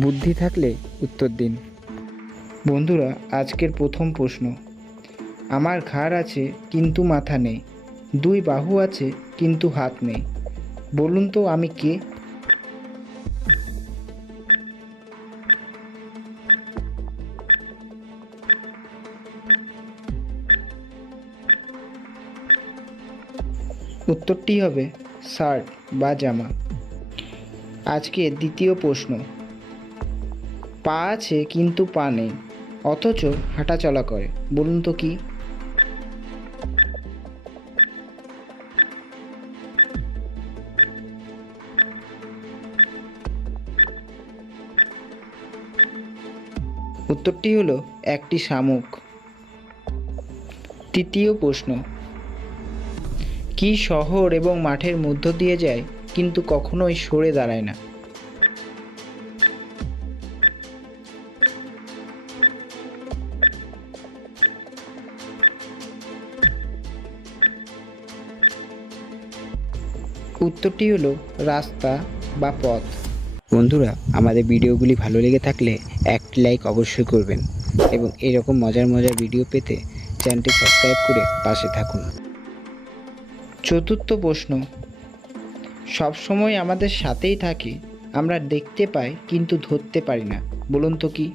বুদ্ধি থাকলে উত্তর দিন। বন্ধুরা, আজকের প্রথম প্রশ্ন। আমার ঘাড় আছে কিন্তু মাথা নেই, দুই বাহু আছে কিন্তু হাত নেই, বলুন তো আমি কে? উত্তরটি হবে শার্ট বা জামা। আজকে দ্বিতীয় প্রশ্ন। পা আছে কিন্তু পা নেই, অথচ হাঁটাচলা করে, বলুন তো কি? উত্তরটি হলো একটি শামুক। তৃতীয় প্রশ্ন। কি শহর এবং মাঠের মধ্য দিয়ে যায় কিন্তু কখনোই সরে দাঁড়ায় না? উত্তরটি হলো রাস্তা বা পথ। বন্ধুরা, আমাদের ভিডিওগুলি ভালো লেগে থাকলে একটি লাইক অবশ্যই করবেন এবং এরকম মজার মজার ভিডিও পেতে চ্যানেলটি সাবস্ক্রাইব করে পাশে থাকুন। চতুর্থ প্রশ্ন। সবসময় আমাদের সাথেই থাকে, আমরা দেখতে পাই কিন্তু ধরতে পারি না, বলুন তো কি?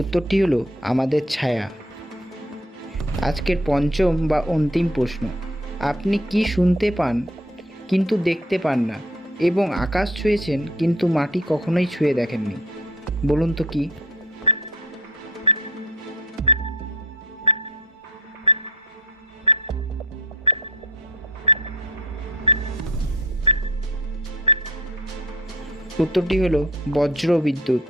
উত্তরটি হলো আমাদের ছায়া। আজকের পঞ্চম বা অন্তিম প্রশ্ন। আপনি কি শুনতে পান কিন্তু দেখতে পান না, এবং আকাশ ছুঁয়েছেন কিন্তু মাটি কখনোই ছুঁয়ে দেখেননি, বলুন তো কি? উত্তরটি হলো বজ্র বিদ্যুৎ।